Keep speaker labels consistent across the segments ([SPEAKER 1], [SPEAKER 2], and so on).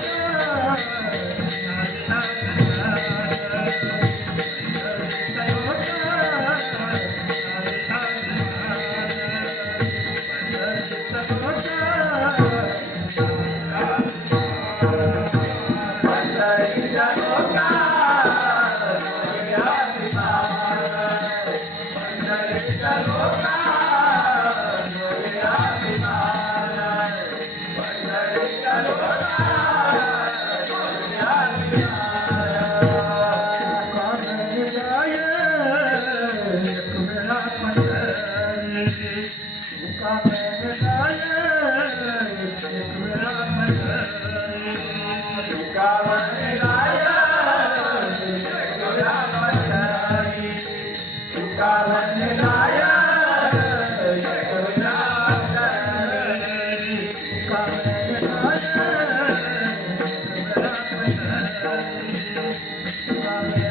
[SPEAKER 1] Yeah. Amém.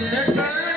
[SPEAKER 1] Yeah.